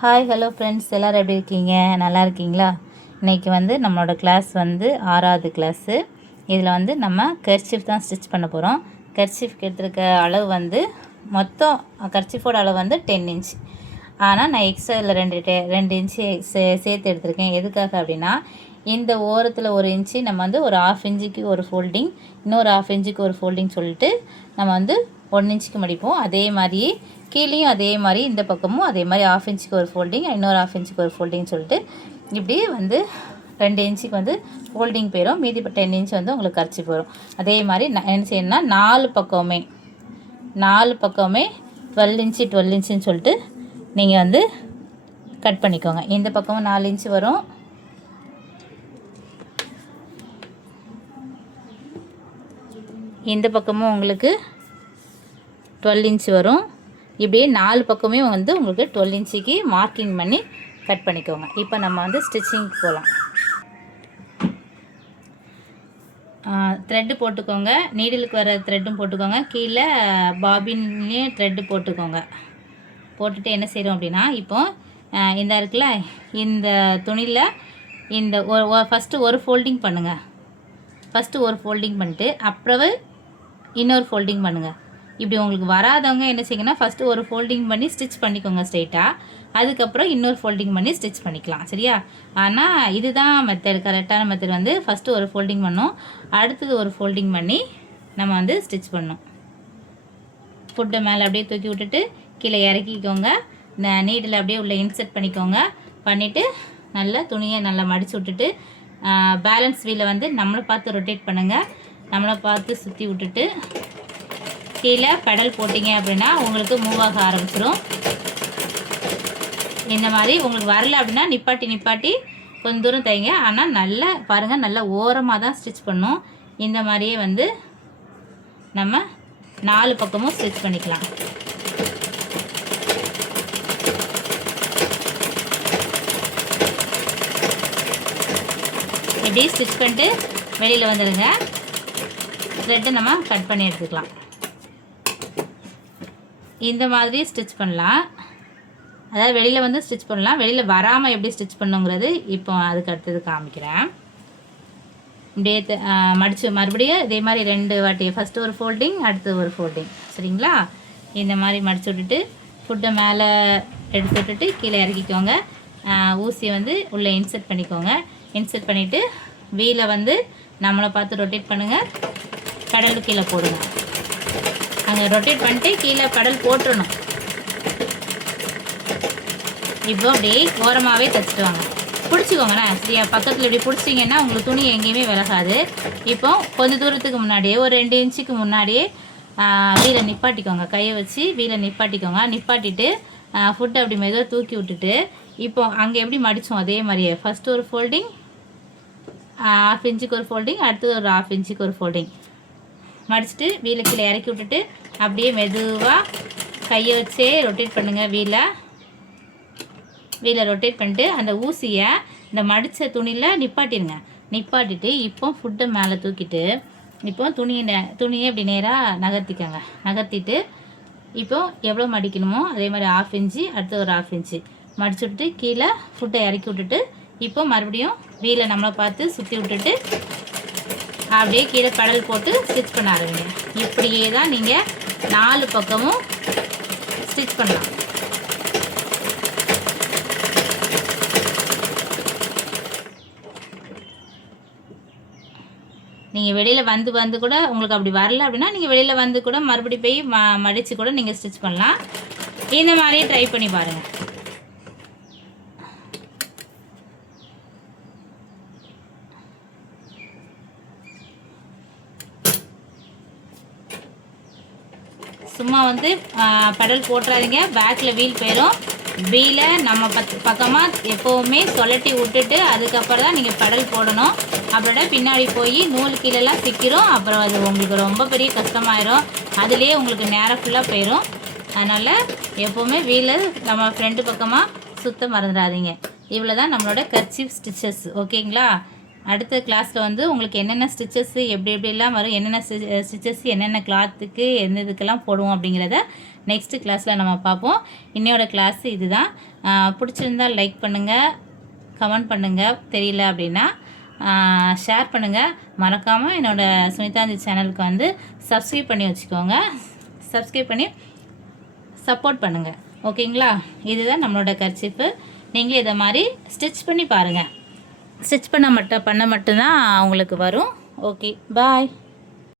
Hi hello friends, எல்லோரும் எப்படி இருக்கீங்க? நல்லா இருக்கீங்களா? இன்றைக்கி நம்மளோட கிளாஸ் 6வது கிளாஸு. இதில் நம்ம கர்ச்சீஃப் தான் ஸ்டிச் பண்ண போகிறோம். கர்ச்சீஃப்க்கு எடுத்துருக்க அளவு மொத்தம் கர்ச்சீஃபோட அளவு 10 இன்ச். ஆனால் நான் எக்ஸ்ட்ரா இதில் 2 இன்ச்சு சேர்த்து எடுத்திருக்கேன். எதுக்காக அப்படின்னா, இந்த ஓரத்தில் 1 இன்ச்சு நம்ம ஒரு 1/2 இன்ச்சுக்கு ஒரு ஃபோல்டிங், இன்னொரு 1/2 இன்ச்சுக்கு ஒரு ஃபோல்டிங் சொல்லிட்டு நம்ம 1 இன்ச்சுக்கு மடிப்போம். அதே மாதிரி கீழேயும் அதே மாதிரி இந்த பக்கமும் அதே மாதிரி 1/2 இன்ச்சுக்கு ஒரு ஃபோல்டிங், இன்னொரு 1/2 இன்ச்சுக்கு ஒரு ஃபோல்டிங் சொல்லிட்டு இப்படி 2 இன்ச்சுக்கு ஃபோல்டிங் போயிடும். மீதி 10 இன்ச் உங்களுக்கு கர்ச்சீஃப் வரும். அதே மாதிரி என்ன செய்யணும்னா 4 பக்கமே 12 இன்ச்சு 12 இன்ச்சுன்னு சொல்லிட்டு நீங்கள் கட் பண்ணிக்கோங்க. இந்த பக்கமும் 4 இன்ச்சு வரும், இந்த பக்கமும் உங்களுக்கு 12 இன்ச் வரும். இப்படியே 4 பக்கமே உங்களுக்கு 12 இன்ச்சுக்கு மார்க்கிங் பண்ணி கட் பண்ணிக்கோங்க. இப்போ நம்ம ஸ்டிச்சிங்க்கு போகலாம். த்ரெட்டு போட்டுக்கோங்க, நீடிலுக்கு வர த்ரெட்டும் போட்டுக்கோங்க, கீழே பாபின்லேயும் த்ரெட்டு போட்டுக்கோங்க. போட்டுட்டு என்ன செய்கிறோம் அப்படின்னா, இப்போது இந்த இருக்குல்ல, இந்த துணியில் இந்த ஃபஸ்ட்டு ஒரு ஃபோல்டிங் பண்ணுங்கள். ஃபஸ்ட்டு ஒரு ஃபோல்டிங் பண்ணிட்டு அப்புறம் இன்னொரு ஃபோல்டிங் பண்ணுங்கள். இப்படி உங்களுக்கு வராதவங்க என்ன செய்யுங்கன்னா, ஃபஸ்ட்டு ஒரு ஃபோல்டிங் பண்ணி ஸ்டிச் பண்ணிக்கோங்க ஸ்ட்ரெயிட்டாக. அதுக்கப்புறம் இன்னொரு ஃபோல்டிங் பண்ணி ஸ்டிச் பண்ணிக்கலாம், சரியா? ஆனால் இதுதான் மெத்தட், கரெக்டான மெத்தட். ஃபஸ்ட்டு ஒரு ஃபோல்டிங் பண்ணோம், அடுத்தது ஒரு ஃபோல்டிங் பண்ணி நம்ம ஸ்டிச் பண்ணோம். ஃபுட்டை மேலே அப்படியே தூக்கி விட்டுட்டு கீழே இறக்கிக்கோங்க. நீடில் அப்படியே உள்ளே இன்சர்ட் பண்ணிக்கோங்க. பண்ணிவிட்டு நல்லா துணியை நல்லா மடித்து விட்டுட்டு பேலன்ஸ் வீலை நம்மளை பார்த்து ரொட்டேட் பண்ணுங்கள். நம்மளை பார்த்து சுற்றி விட்டுட்டு கீழே பெடல் போட்டிங்க அப்படின்னா உங்களுக்கு மூவ் ஆக ஆரம்பிச்சிடும். இந்த மாதிரி உங்களுக்கு வரல அப்படின்னா நிப்பாட்டி கொஞ்சம் தூரம் தைங்க. ஆனால் நல்லா பாருங்கள், நல்லா ஓரமாக தான் ஸ்டிச் பண்ணும். இந்த மாதிரியே நம்ம 4 பக்கமும் ஸ்டிச் பண்ணிக்கலாம். இப்படி ஸ்டிச் பண்ணிட்டு வெளியில் வந்துடுங்க. த்ரெட்டை நம்ம கட் பண்ணி எடுத்துக்கலாம். இந்த மாதிரி ஸ்டிச் பண்ணலாம், அதாவது வெளியில் ஸ்டிச் பண்ணலாம். வெளியில் வராமல் எப்படி ஸ்டிச் பண்ணுங்கிறது இப்போ அதுக்கு அடுத்தது காமிக்கிறேன். இப்படியே மடித்து மறுபடியும் இதே மாதிரி 2 வாட்டி, ஃபஸ்ட்டு ஒரு ஃபோல்டிங், அடுத்து ஒரு ஃபோல்டிங், சரிங்களா? இந்த மாதிரி மடித்து விட்டுட்டு ஃபுட்டை மேலே எடுத்து விட்டுட்டு கீழே இறக்கிக்கோங்க. ஊசியை உள்ளே இன்சர்ட் பண்ணிக்கோங்க. இன்சர்ட் பண்ணிவிட்டு வீலை நம்மளை பார்த்து ரொட்டேட் பண்ணுங்கள். பெடல் கீழே போடுங்க. அங்கே ரொட்டேட் பண்ணிட்டு கீழே பெடல் போட்டுடணும். இப்போ அப்படி ஓரமாகவே தைச்சிட்டு வாங்க. பிடிச்சிக்கோங்கண்ணா, சரியா? பக்கத்தில் இப்படி பிடிச்சிங்கன்னா உங்களுக்கு துணி எங்கேயுமே விலகாது. இப்போ கொஞ்சம் தூரத்துக்கு முன்னாடியே ஒரு 2 இன்ச்சுக்கு முன்னாடியே வீலை நிப்பாட்டிக்கோங்க. கையை வச்சு வீலை நிப்பாட்டிக்கோங்க. நிப்பாட்டிட்டு ஃபுட்டை அப்படி மெதுவாக தூக்கி விட்டுட்டு இப்போ அங்கே எப்படி மடித்தோம் அதே மாதிரியே ஃபஸ்ட்டு ஒரு ஃபோல்டிங், 1/2 இன்ச்சுக்கு ஒரு ஃபோல்டிங், அடுத்து ஒரு 1/2 இன்ச்சுக்கு ஒரு ஃபோல்டிங் மடிச்சுட்டு வீலை கீழே இறக்கி விட்டுட்டு அப்படியே மெதுவாக கையை வச்சே ரொட்டேட் பண்ணுங்கள். வீலை ரொட்டேட் பண்ணிட்டு அந்த ஊசியை இந்த மடித்த துணியில் நிப்பாட்டிடுங்க. நிப்பாட்டிட்டு இப்போ ஃபுட்டை மேலே தூக்கிட்டு இப்போ துணியை இப்படி நேராக நகர்த்திக்கோங்க. நகர்த்திட்டு இப்போ எவ்வளோ மடிக்கணுமோ அதே மாதிரி 1/2 இன்ச்சு, அடுத்து ஒரு 1/2 இன்ச்சு மடிச்சு விட்டுட்டு கீழே ஃபுட்டை இறக்கி விட்டுட்டு இப்போ மறுபடியும் வீலை நம்மளை பார்த்து சுற்றி விட்டுட்டு அப்படியே கீழே பெடல் போட்டு ஸ்டிச் பண்ண ஆரம்பிங்க. இப்படியே தான் நீங்கள் 4 பக்கமும் ஸ்டிச் பண்ணலாம். நீங்கள் வெளியில் வந்து கூட உங்களுக்கு அப்படி வரல அப்படின்னா நீங்கள் வெளியில் கூட மறுபடி போய் மடித்து கூட நீங்கள் ஸ்டிச் பண்ணலாம். இந்த மாதிரியே ட்ரை பண்ணி பாருங்கள். சும்மா பெடல் போட்டுறாதீங்க, பேக்கில் வீல் போயிடும். வீலை நம்ம பக்கமாக எப்போவுமே சொலட்டி விட்டுட்டு அதுக்கப்புறம் தான் நீங்கள் பெடல் போடணும். அப்படின்னா பின்னாடி போய் நூல் கீழெல்லாம் சிக்கிரும். அப்புறம் அது உங்களுக்கு ரொம்ப பெரிய கஷ்டமாயிரும். அதுலேயே உங்களுக்கு நேரம் ஃபுல்லாக போயிடும். அதனால் எப்போவுமே வீலை நம்ம ஃப்ரண்ட் பக்கமாக சுத்த மறந்துடாதீங்க. இவ்வளோ தான் நம்மளோட கர்ச்சீஃப் ஸ்டிச்சஸ், ஓகேங்களா? அடுத்த கிளாஸில் வந்து உங்களுக்கு என்னென்ன ஸ்டிச்சஸ்ஸு எப்படி எப்படிலாம் வரும், என்னென்ன ஸ்டிச்சஸ் என்னென்ன கிளாத்துக்கு எந்த இதுக்கெல்லாம் போடுவோம் அப்படிங்கிறத நெக்ஸ்ட்டு கிளாஸில் நம்ம பார்ப்போம். இன்னையோட கிளாஸ் இதுதான். பிடிச்சிருந்தால் லைக் பண்ணுங்கள், கமெண்ட் பண்ணுங்கள், தெரியல அப்படின்னா ஷேர் பண்ணுங்கள். மறக்காமல் என்னோடய சுனிதாந்தி சேனலுக்கு வந்து சப்ஸ்கிரைப் பண்ணி வச்சுக்கோங்க. சப்ஸ்கிரைப் பண்ணி சப்போர்ட் பண்ணுங்கள். ஓகேங்களா? இதுதான் நம்மளோட கர்ச்சீஃபு. நீங்களே இதை மாதிரி ஸ்டிச் பண்ணி பாருங்கள். ஸ்டிச் பண்ண மட்டும்தான் உங்களுக்கு வரும். ஓகே, பாய்.